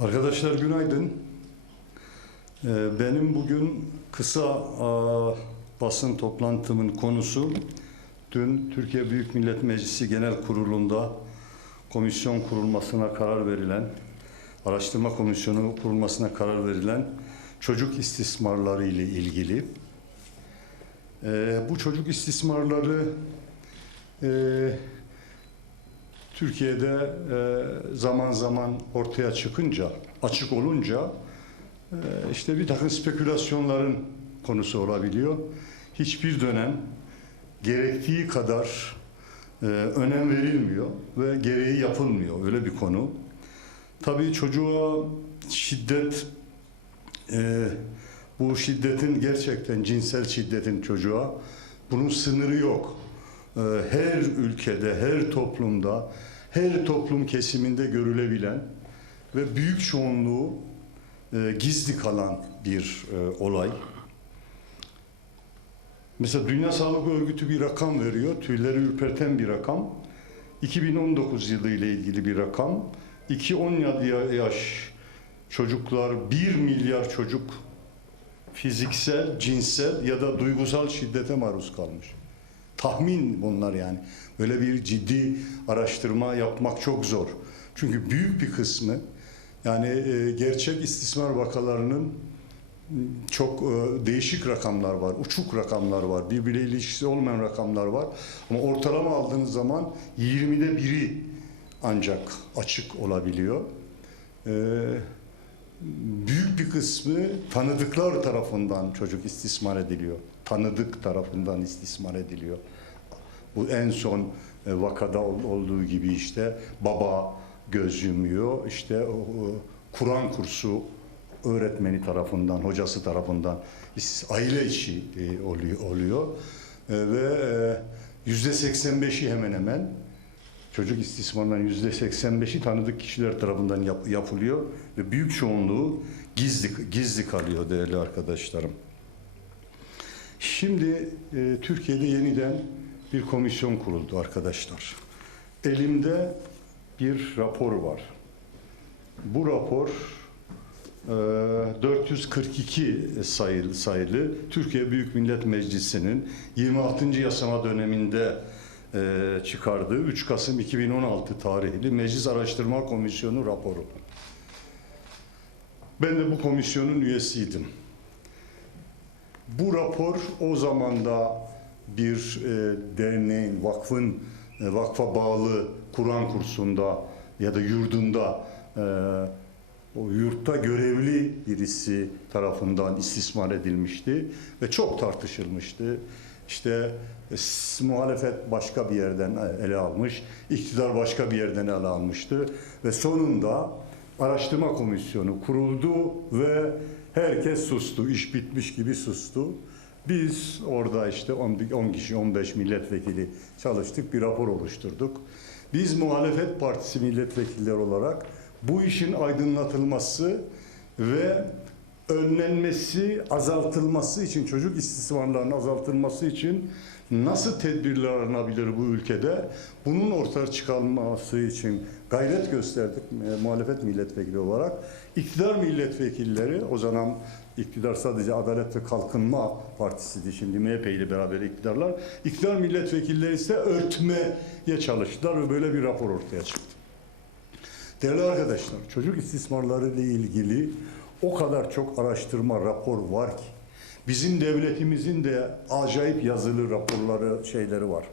Arkadaşlar günaydın. Ee, Benim bugün kısa basın toplantımın konusu dün Türkiye Büyük Millet Meclisi Genel Kurulu'nda komisyon kurulmasına karar verilen, araştırma komisyonu kurulmasına karar verilen çocuk istismarları ile ilgili. Ee, Bu çocuk istismarları e, Türkiye'de e, zaman zaman ortaya çıkınca, açık olunca e, işte bir takım spekülasyonların konusu olabiliyor. Hiçbir dönem gerektiği kadar e, önem verilmiyor ve gereği yapılmıyor. Öyle bir konu. Tabii çocuğa şiddet, bu şiddetin gerçekten cinsel şiddetin çocuğa bunun sınırı yok. Her ülkede, her toplumda, her toplum kesiminde görülebilen ve büyük çoğunluğu e, gizli kalan bir e, olay. Mesela Dünya Sağlık Örgütü bir rakam veriyor, tüyleri ürperten bir rakam. 2019 yılı ile ilgili bir rakam. 2-17 yaş çocuklar, 1 milyar çocuk fiziksel, cinsel ya da duygusal şiddete maruz kalmış. Tahmin bunlar yani. Böyle bir ciddi araştırma yapmak çok zor. Çünkü büyük bir kısmı yani e, gerçek istismar vakalarının çok e, değişik rakamlar var, uçuk rakamlar var, birbiriyle ilişkisi olmayan rakamlar var. Ama ortalama aldığınız zaman 20'de biri ancak açık olabiliyor. Ee, büyük bir kısmı tanıdıklar tarafından çocuk istismar ediliyor. Tanıdık tarafından istismar ediliyor. Bu en son e, vakada ol- olduğu gibi işte baba göz yumuyor. İşte Kur'an kursu öğretmeni tarafından, hocası tarafından aile içi e, oluyor. E, ve yüzde 85'i hemen hemen çocuk istismarından yüzde 85'i tanıdık kişiler tarafından yap- yapılıyor ve büyük çoğunluğu gizli gizli kalıyor değerli arkadaşlarım. Şimdi e, Türkiye'de yeniden bir komisyon kuruldu arkadaşlar. Elimde bir rapor var. Bu rapor e, 442 sayılı, sayılı Türkiye Büyük Millet Meclisi'nin 26. yasama döneminde e, çıkardığı 3 Kasım 2016 tarihli Meclis Araştırma Komisyonu raporu. Ben de bu komisyonun üyesiydim. Bu rapor o zaman da bir e, derneğin, vakfın, e, vakfa bağlı Kur'an kursunda ya da yurdunda e, o yurtta görevli birisi tarafından istismar edilmişti ve çok tartışılmıştı. İşte e, muhalefet başka bir yerden e, ele almış, iktidar başka bir yerden ele almıştı ve sonunda araştırma komisyonu kuruldu ve herkes sustu, iş bitmiş gibi sustu. Biz orada işte 10, 10 kişi, 15 milletvekili çalıştık, bir rapor oluşturduk. Biz muhalefet partisi milletvekilleri olarak bu işin aydınlatılması ve önlenmesi, azaltılması için, çocuk istismarlarının azaltılması için nasıl tedbirler alınabilir bu ülkede? Bunun ortaya çıkarılması için gayret gösterdik e, muhalefet milletvekili olarak. İktidar milletvekilleri, o zaman iktidar sadece Adalet ve Kalkınma Partisi'ydi, şimdi MHP ile beraber iktidarlar. İktidar milletvekilleri ise örtmeye çalıştılar ve böyle bir rapor ortaya çıktı. Değerli arkadaşlar, çocuk istismarları ile ilgili o kadar çok araştırma, rapor var ki bizim devletimizin de acayip yazılı raporları, şeyleri var.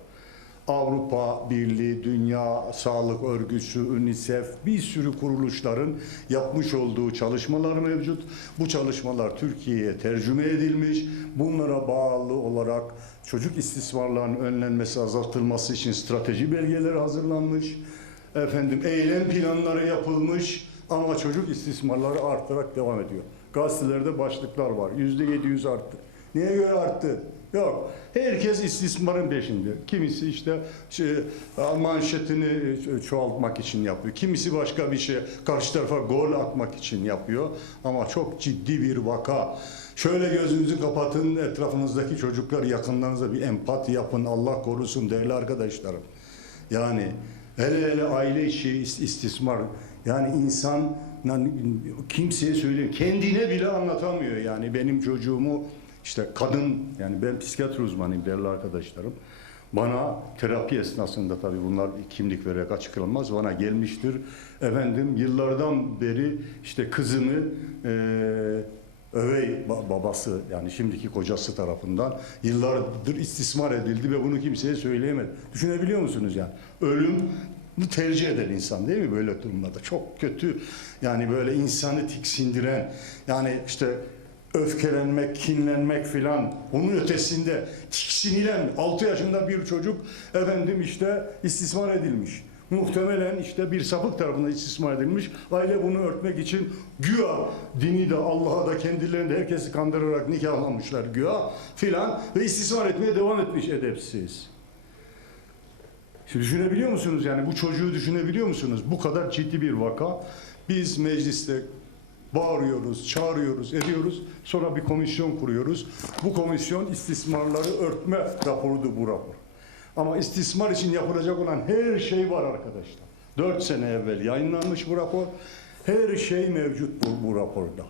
Avrupa Birliği, Dünya Sağlık Örgütü, UNICEF bir sürü kuruluşların yapmış olduğu çalışmalar mevcut. Bu çalışmalar Türkiye'ye tercüme edilmiş. Bunlara bağlı olarak çocuk istismarlarının önlenmesi, azaltılması için strateji belgeleri hazırlanmış efendim eylem planları yapılmış ama çocuk istismarları artarak devam ediyor. Gazetelerde başlıklar var. Yüzde 700 arttı. Niye göre arttı? Yok. Herkes istismarın peşinde. Kimisi işte şey, manşetini çoğaltmak için yapıyor. Kimisi başka bir şey, karşı tarafa gol atmak için yapıyor. Ama çok ciddi bir vaka. Şöyle gözünüzü kapatın, etrafınızdaki çocuklar, yakınlarınıza bir empati yapın. Allah korusun değerli arkadaşlarım. Yani hele hele aile içi is- istismar yani insan kimseye söylüyor. Kendine bile anlatamıyor yani benim çocuğumu işte kadın yani ben psikiyatri uzmanıyım değerli arkadaşlarım. Bana terapi esnasında tabii bunlar kimlik vererek açıklanmaz bana gelmiştir. Efendim yıllardan beri işte kızını eee övey ba- babası yani şimdiki kocası tarafından yıllardır istismar edildi ve bunu kimseye söyleyemedi. Düşünebiliyor musunuz yani? Ölüm tercih eden insan değil mi böyle durumlarda? Çok kötü yani böyle insanı tiksindiren yani işte öfkelenmek, kinlenmek filan bunun ötesinde tiksinilen 6 yaşında bir çocuk efendim işte istismar edilmiş. Muhtemelen işte bir sapık tarafından istismar edilmiş. Aile bunu örtmek için güya dini de Allah'a da kendilerini de herkesi kandırarak nikahlamışlar güya filan ve istismar etmeye devam etmiş edepsiz. Şimdi düşünebiliyor musunuz yani bu çocuğu düşünebiliyor musunuz? Bu kadar ciddi bir vaka. Biz mecliste bağırıyoruz, çağırıyoruz, ediyoruz. Sonra bir komisyon kuruyoruz. Bu komisyon istismarları örtme raporudur bu rapor. Ama istismar için yapılacak olan her şey var arkadaşlar. Dört sene evvel yayınlanmış bu rapor. Her şey mevcut bu, bu raporda.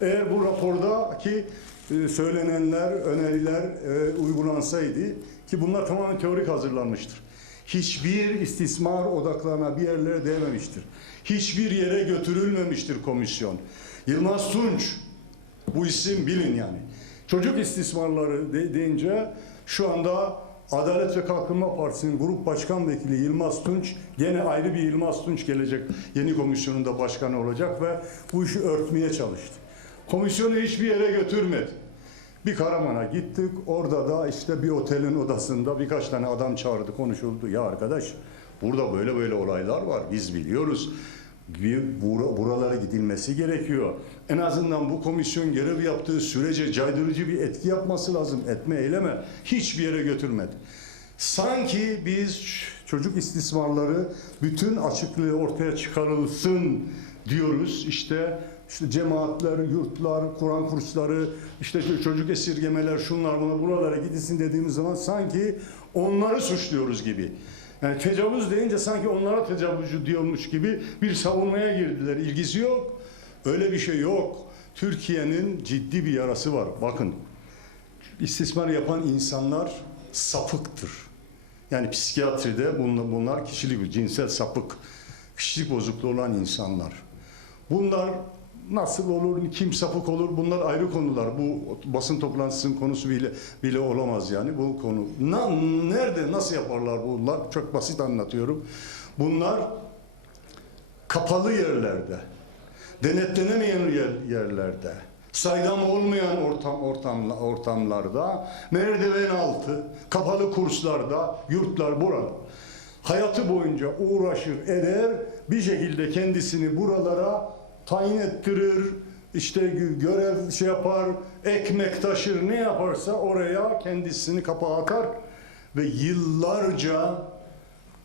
Eğer bu rapordaki e, söylenenler, öneriler e, uygulansaydı ki bunlar tamamen teorik hazırlanmıştır. Hiçbir istismar odaklarına bir yerlere değmemiştir. Hiçbir yere götürülmemiştir komisyon. Yılmaz Tunç bu isim bilin yani. Çocuk istismarları de- deyince şu anda Adalet ve Kalkınma Partisi'nin grup başkan vekili Yılmaz Tunç gene ayrı bir Yılmaz Tunç gelecek yeni komisyonun da başkanı olacak ve bu işi örtmeye çalıştı. Komisyonu hiçbir yere götürmedi. Bir Karaman'a gittik. Orada da işte bir otelin odasında birkaç tane adam çağırdı, konuşuldu. Ya arkadaş burada böyle böyle olaylar var. Biz biliyoruz. Bir bura- buralara gidilmesi gerekiyor. En azından bu komisyon görev yaptığı sürece caydırıcı bir etki yapması lazım. Etme eyleme hiçbir yere götürmedi. Sanki biz çocuk istismarları bütün açıklığı ortaya çıkarılsın diyoruz. İşte işte cemaatler, yurtlar, Kur'an kursları, işte çocuk esirgemeler, şunlar bunlar buralara gidilsin dediğimiz zaman sanki onları suçluyoruz gibi. Yani tecavüz deyince sanki onlara tecavüzcü diyormuş gibi bir savunmaya girdiler. İlgisi yok. Öyle bir şey yok. Türkiye'nin ciddi bir yarası var. Bakın istismar yapan insanlar sapıktır. Yani psikiyatride bunlar kişilik, cinsel sapık, kişilik bozukluğu olan insanlar. Bunlar nasıl olur, kim sapık olur bunlar ayrı konular. Bu basın toplantısının konusu bile bile olamaz yani bu konu. Na, nerede, nasıl yaparlar bunlar? Çok basit anlatıyorum. Bunlar kapalı yerlerde, denetlenemeyen yer- yerlerde, saydam olmayan ortam ortamla ortamlarda, merdiven altı, kapalı kurslarda, yurtlar burada. Hayatı boyunca uğraşır eder, bir şekilde kendisini buralara tayin ettirir, işte gö- görev şey yapar, ekmek taşır, ne yaparsa oraya kendisini kapağı atar ve yıllarca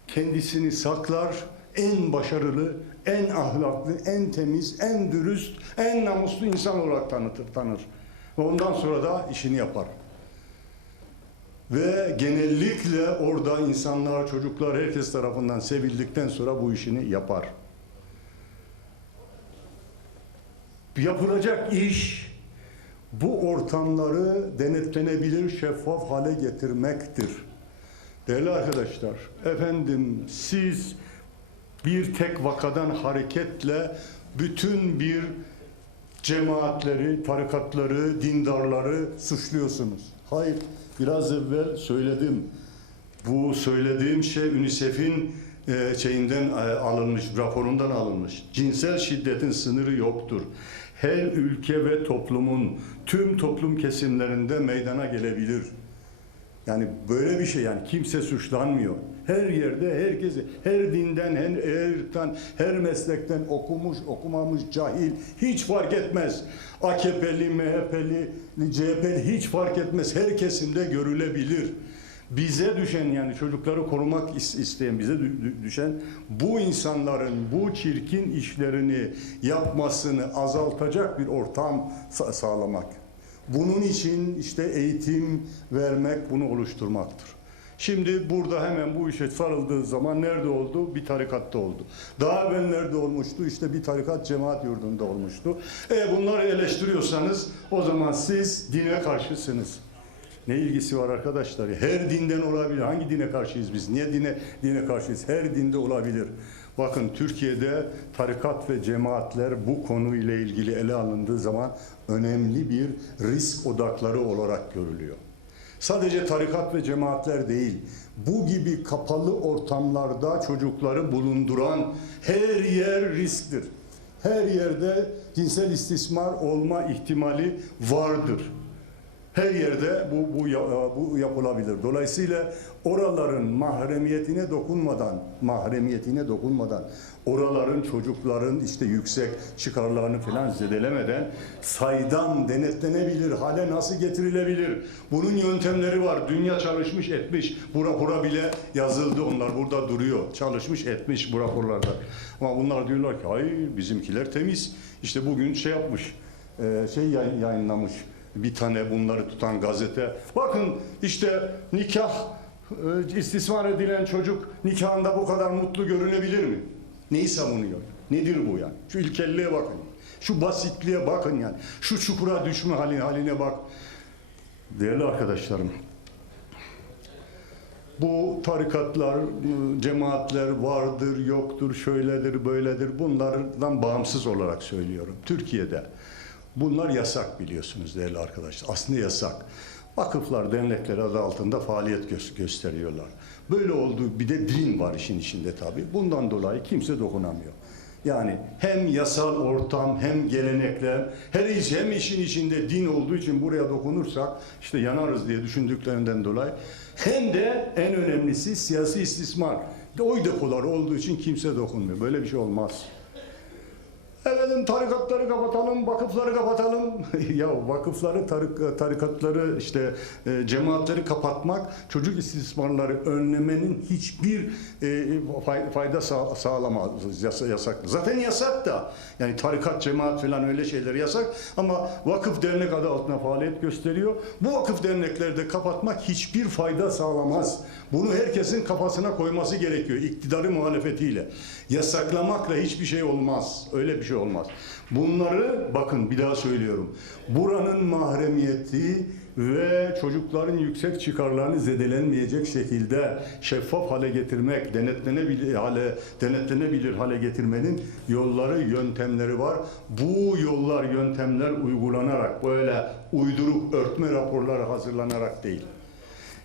kendisini saklar, en başarılı, en ahlaklı, en temiz, en dürüst, en namuslu insan olarak tanıtır, tanır. Ve ondan sonra da işini yapar. Ve genellikle orada insanlar, çocuklar, herkes tarafından sevildikten sonra bu işini yapar. Yapılacak iş bu ortamları denetlenebilir, şeffaf hale getirmektir. Değerli arkadaşlar, efendim siz bir tek vakadan hareketle bütün bir cemaatleri, tarikatları, dindarları suçluyorsunuz. Hayır, biraz evvel söyledim. Bu söylediğim şey UNICEF'in e, şeyinden e, alınmış, raporundan alınmış. Cinsel şiddetin sınırı yoktur. Her ülke ve toplumun tüm toplum kesimlerinde meydana gelebilir. Yani böyle bir şey yani kimse suçlanmıyor. Her yerde herkesi, her dinden, her ırktan, her meslekten okumuş, okumamış, cahil hiç fark etmez. AKP'li, MHP'li, CHP'li hiç fark etmez. Her kesimde görülebilir. Bize düşen yani çocukları korumak is- isteyen bize dü- dü- düşen bu insanların bu çirkin işlerini yapmasını azaltacak bir ortam sa- sağlamak. Bunun için işte eğitim vermek bunu oluşturmaktır. Şimdi burada hemen bu işe sarıldığı zaman nerede oldu? Bir tarikatta oldu. Daha evvel nerede olmuştu? İşte bir tarikat cemaat yurdunda olmuştu. E bunları eleştiriyorsanız o zaman siz dine karşısınız. Ne ilgisi var arkadaşlar? Her dinden olabilir. Hangi dine karşıyız biz? Niye dine dine karşıyız? Her dinde olabilir. Bakın Türkiye'de tarikat ve cemaatler bu konu ile ilgili ele alındığı zaman önemli bir risk odakları olarak görülüyor. Sadece tarikat ve cemaatler değil, bu gibi kapalı ortamlarda çocukları bulunduran her yer risktir. Her yerde cinsel istismar olma ihtimali vardır. Her yerde bu, bu, bu yapılabilir. Dolayısıyla oraların mahremiyetine dokunmadan, mahremiyetine dokunmadan, oraların çocukların işte yüksek çıkarlarını falan zedelemeden saydam denetlenebilir, hale nasıl getirilebilir? Bunun yöntemleri var. Dünya çalışmış etmiş. Bu rapora bile yazıldı. Onlar burada duruyor. Çalışmış etmiş bu raporlarda. Ama bunlar diyorlar ki hayır bizimkiler temiz. İşte bugün şey yapmış, e, şey yay- yayınlamış bir tane bunları tutan gazete. Bakın işte nikah e, istismar edilen çocuk nikahında bu kadar mutlu görünebilir mi? Neyi savunuyor? Nedir bu yani? Şu ilkelliğe bakın. Şu basitliğe bakın yani. Şu çukura düşme haline, haline bak. Değerli arkadaşlarım, bu tarikatlar, cemaatler vardır, yoktur, şöyledir, böyledir. Bunlardan bağımsız olarak söylüyorum. Türkiye'de bunlar yasak biliyorsunuz değerli arkadaşlar. Aslında yasak. Vakıflar, dernekler adı altında faaliyet gö- gösteriyorlar. Böyle olduğu bir de din var işin içinde tabii. Bundan dolayı kimse dokunamıyor. Yani hem yasal ortam hem gelenekler her iş hem işin içinde din olduğu için buraya dokunursak işte yanarız diye düşündüklerinden dolayı hem de en önemlisi siyasi istismar. Oy depoları olduğu için kimse dokunmuyor. Böyle bir şey olmaz. Efendim tarikatları kapatalım, vakıfları kapatalım. ya vakıfları, tarik, tarikatları, işte e, cemaatleri kapatmak çocuk istismarları önlemenin hiçbir e, fay- fayda sağ, sağlamaz. Yasa- yasak. Zaten yasak da. Yani tarikat, cemaat falan öyle şeyler yasak. Ama vakıf dernek adı altında faaliyet gösteriyor. Bu vakıf derneklerde kapatmak hiçbir fayda sağlamaz. Bunu herkesin kafasına koyması gerekiyor. iktidarı muhalefetiyle. Yasaklamakla hiçbir şey olmaz. Öyle bir şey olmaz. Bunları bakın bir daha söylüyorum. Buranın mahremiyeti ve çocukların yüksek çıkarlarını zedelenmeyecek şekilde şeffaf hale getirmek, denetlenebilir hale denetlenebilir hale getirmenin yolları, yöntemleri var. Bu yollar, yöntemler uygulanarak böyle uyduruk örtme raporları hazırlanarak değil.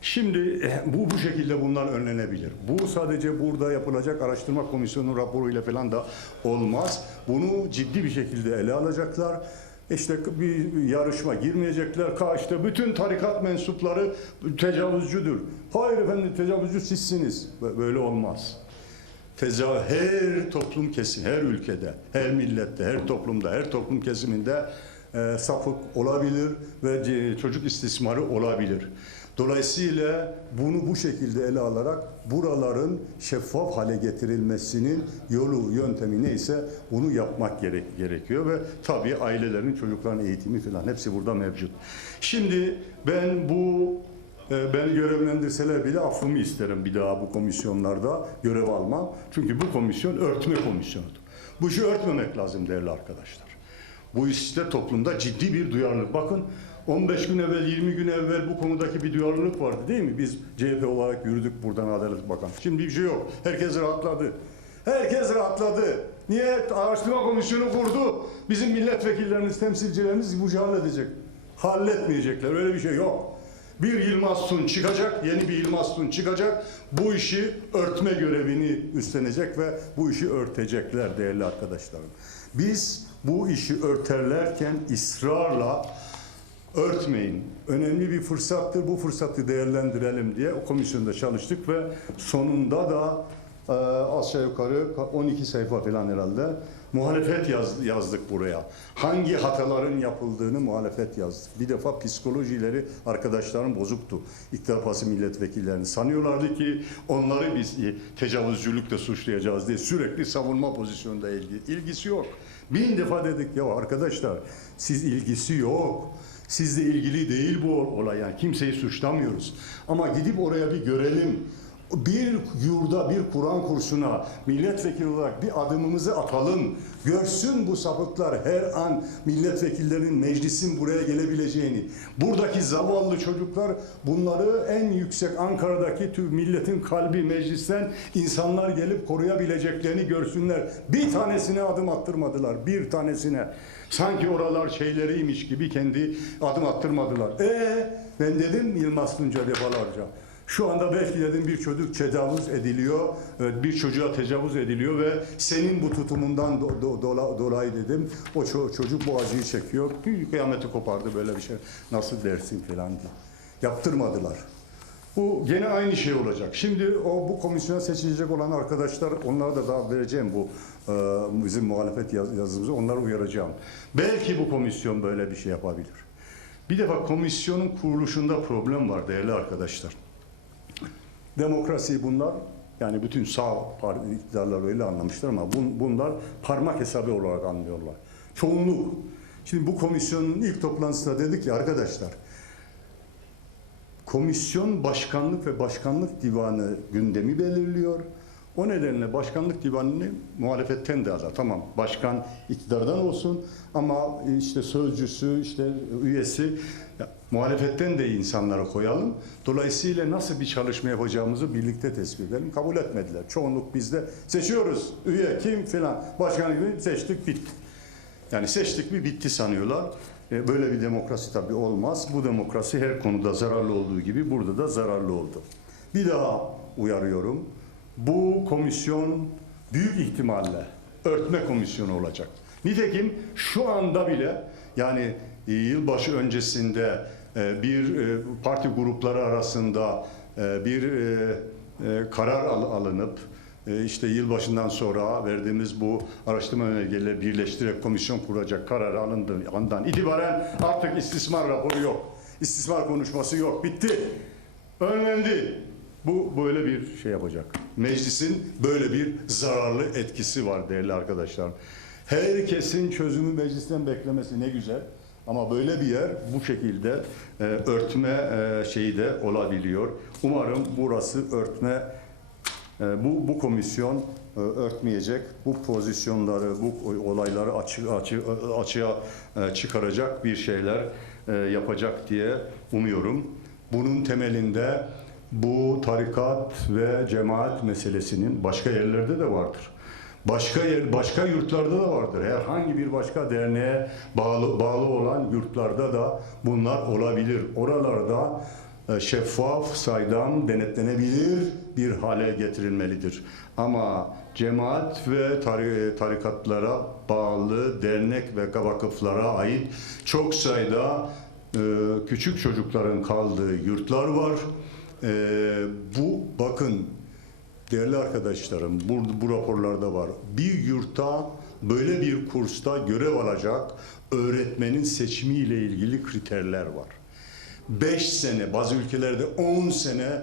Şimdi eh, bu bu şekilde bunlar önlenebilir. Bu sadece burada yapılacak araştırma komisyonu raporuyla falan da olmaz. Bunu ciddi bir şekilde ele alacaklar. İşte bir yarışma girmeyecekler. Ka işte bütün tarikat mensupları tecavüzcüdür. Hayır efendim tecavüzcü sizsiniz. Bö- Böyle olmaz. Tecavüz her toplum kesim, her ülkede, her millette, her toplumda, her toplum kesiminde e, sapık olabilir ve çocuk istismarı olabilir. Dolayısıyla bunu bu şekilde ele alarak buraların şeffaf hale getirilmesinin yolu, yöntemi neyse bunu yapmak gerek, gerekiyor ve tabii ailelerin, çocukların eğitimi falan hepsi burada mevcut. Şimdi ben bu e, Beni görevlendirseler bile affımı isterim bir daha bu komisyonlarda görev almam. Çünkü bu komisyon örtme komisyonudur. Bu işi örtmemek lazım değerli arkadaşlar. Bu işte toplumda ciddi bir duyarlılık. Bakın 15 gün evvel, 20 gün evvel bu konudaki bir duyarlılık vardı değil mi? Biz CHP olarak yürüdük buradan Adalet Bakan. Şimdi bir şey yok. Herkes rahatladı. Herkes rahatladı. Niye? Araştırma komisyonu kurdu. Bizim milletvekillerimiz, temsilcilerimiz bu işi halledecek. Halletmeyecekler. Öyle bir şey yok. Bir Yılmaz Tun çıkacak, yeni bir Yılmaz Tun çıkacak. Bu işi örtme görevini üstlenecek ve bu işi örtecekler değerli arkadaşlarım. Biz bu işi örterlerken ısrarla örtmeyin. Önemli bir fırsattır. Bu fırsatı değerlendirelim diye o komisyonda çalıştık ve sonunda da e, aşağı yukarı 12 sayfa falan herhalde muhalefet yaz- yazdık buraya. Hangi hataların yapıldığını muhalefet yazdık. Bir defa psikolojileri arkadaşlarım bozuktu. İktidar Partisi milletvekillerini sanıyorlardı ki onları biz tecavüzcülükle suçlayacağız diye sürekli savunma pozisyonunda ilgi, ilgisi yok. Bin defa dedik ya arkadaşlar siz ilgisi yok. Sizle ilgili değil bu olay yani kimseyi suçlamıyoruz. Ama gidip oraya bir görelim. Bir yurda, bir Kur'an kursuna milletvekili olarak bir adımımızı atalım. Görsün bu sapıklar her an milletvekillerinin meclisin buraya gelebileceğini. Buradaki zavallı çocuklar bunları en yüksek Ankara'daki tüm milletin kalbi meclisten insanlar gelip koruyabileceklerini görsünler. Bir tanesine adım attırmadılar. Bir tanesine. Sanki oralar şeyleriymiş gibi kendi adım attırmadılar. E ben dedim Yılmaz Tunca defalarca. Şu anda belki dedim bir çocuk tecavüz ediliyor, evet, bir çocuğa tecavüz ediliyor ve senin bu tutumundan do- do- dola- dolayı dedim o ço- çocuk bu acıyı çekiyor. Kıyameti kopardı böyle bir şey. Nasıl dersin falan diye. Yaptırmadılar. Bu gene aynı şey olacak. Şimdi o bu komisyona seçilecek olan arkadaşlar onlara da daha vereceğim bu e, bizim muhalefet yaz- yazımızı onları uyaracağım. Belki bu komisyon böyle bir şey yapabilir. Bir defa komisyonun kuruluşunda problem var değerli arkadaşlar. Demokrasi bunlar yani bütün sağ iktidarlar öyle anlamışlar ama bun- bunlar parmak hesabı olarak anlıyorlar. Çoğunluk. Şimdi bu komisyonun ilk toplantısında dedik ki arkadaşlar komisyon başkanlık ve başkanlık divanı gündemi belirliyor. O nedenle başkanlık divanını muhalefetten de alır. Tamam başkan iktidardan olsun ama işte sözcüsü, işte üyesi ya, muhalefetten de insanları koyalım. Dolayısıyla nasıl bir çalışma yapacağımızı birlikte tespit edelim. Kabul etmediler. Çoğunluk bizde seçiyoruz. Üye kim filan. Başkan gibi seçtik bitti. Yani seçtik mi bitti sanıyorlar. E, Böyle bir demokrasi tabii olmaz. Bu demokrasi her konuda zararlı olduğu gibi burada da zararlı oldu. Bir daha uyarıyorum. Bu komisyon büyük ihtimalle örtme komisyonu olacak. Nitekim şu anda bile yani e, yılbaşı öncesinde e, bir parti grupları arasında bir karar al- alınıp işte yılbaşından sonra verdiğimiz bu araştırma önergeleri birleştirerek komisyon kuracak karar alındığı andan itibaren artık istismar raporu yok. İstismar konuşması yok. Bitti. Önlendi. Bu böyle bir şey yapacak. Meclisin böyle bir zararlı etkisi var değerli arkadaşlar. Herkesin çözümü meclisten beklemesi ne güzel. Ama böyle bir yer bu şekilde e, örtme e, şeyi de olabiliyor. Umarım burası örtme bu, bu komisyon e, örtmeyecek, bu pozisyonları, bu olayları açı, açı, açığa e, çıkaracak bir şeyler e, yapacak diye umuyorum. Bunun temelinde bu tarikat ve cemaat meselesinin başka yerlerde de vardır. Başka yer, başka yurtlarda da vardır. Herhangi bir başka derneğe bağlı bağlı olan yurtlarda da bunlar olabilir. Oralarda e, şeffaf, saydam, denetlenebilir bir hale getirilmelidir. Ama cemaat ve tari- tarikatlara bağlı dernek ve vakıflara ait çok sayıda e, küçük çocukların kaldığı yurtlar var. E, bu bakın Değerli arkadaşlarım, bu, bu raporlarda var. Bir yurtta böyle bir kursta görev alacak öğretmenin seçimiyle ilgili kriterler var. 5 sene, bazı ülkelerde 10 sene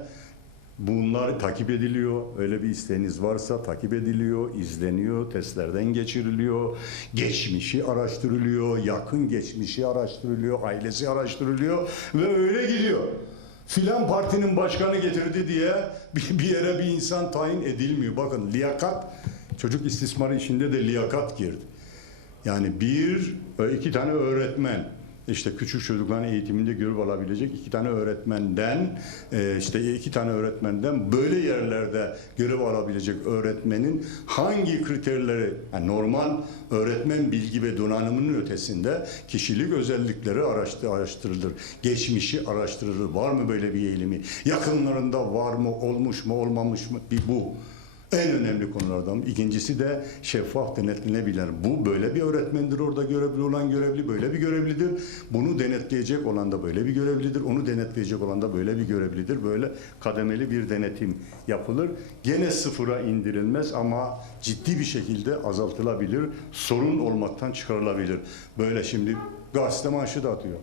bunlar takip ediliyor. Öyle bir isteğiniz varsa takip ediliyor, izleniyor, testlerden geçiriliyor, geçmişi araştırılıyor, yakın geçmişi araştırılıyor, ailesi araştırılıyor ve öyle gidiyor. Filan partinin başkanı getirdi diye bir, yere bir insan tayin edilmiyor. Bakın liyakat, çocuk istismarı işinde de liyakat girdi. Yani bir, iki tane öğretmen, işte küçük çocukların eğitiminde görev alabilecek iki tane öğretmenden, e, işte iki tane öğretmenden böyle yerlerde görev alabilecek öğretmenin hangi kriterleri, yani normal öğretmen bilgi ve donanımının ötesinde kişilik özellikleri araştı- araştırılır. Geçmişi araştırılır. Var mı böyle bir eğilimi? Yakınlarında var mı, olmuş mu, olmamış mı? Bir bu. En önemli konulardan. İkincisi de şeffaf denetlenebilen. Bu böyle bir öğretmendir orada görevli olan görevli böyle bir görevlidir. Bunu denetleyecek olan da böyle bir görevlidir. Onu denetleyecek olan da böyle bir görevlidir. Böyle kademeli bir denetim yapılır. Gene sıfıra indirilmez ama ciddi bir şekilde azaltılabilir. Sorun olmaktan çıkarılabilir. Böyle şimdi gazete maaşı da atıyor.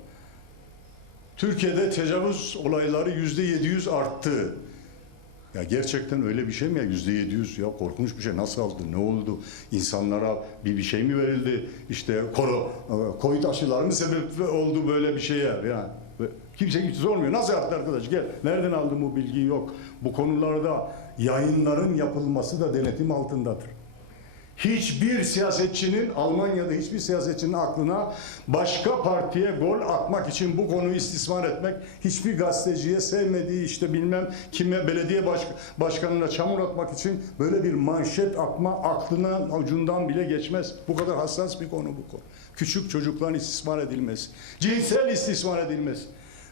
Türkiye'de tecavüz olayları yüzde 700 arttı. Ya gerçekten öyle bir şey mi ya? Yüzde yedi yüz ya korkunç bir şey. Nasıl aldı? Ne oldu? İnsanlara bir bir şey mi verildi? İşte koro, e, Covid aşıları mı sebep oldu böyle bir şeye? Yani kimse hiç sormuyor. Nasıl yaptı arkadaş? Gel. Nereden aldın bu bilgiyi? Yok. Bu konularda yayınların yapılması da denetim altındadır. Hiçbir siyasetçinin Almanya'da hiçbir siyasetçinin aklına başka partiye gol atmak için bu konuyu istismar etmek hiçbir gazeteciye sevmediği işte bilmem kime belediye baş, başkanına çamur atmak için böyle bir manşet atma aklına ucundan bile geçmez. Bu kadar hassas bir konu bu konu. Küçük çocukların istismar edilmesi, cinsel istismar edilmesi,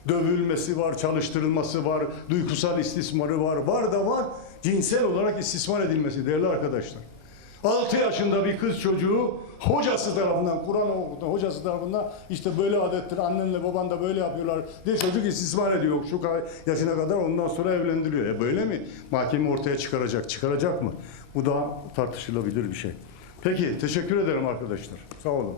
dövülmesi var, çalıştırılması var, duygusal istismarı var, var da var, cinsel olarak istismar edilmesi değerli arkadaşlar. 6 yaşında bir kız çocuğu hocası tarafından, Kur'an okutan hocası tarafından işte böyle adettir, annenle baban da böyle yapıyorlar diye çocuk istismar ediyor şu yaşına kadar ondan sonra evlendiriyor. E böyle mi? Mahkeme ortaya çıkaracak, çıkaracak mı? Bu da tartışılabilir bir şey. Peki, teşekkür ederim arkadaşlar. Sağ olun.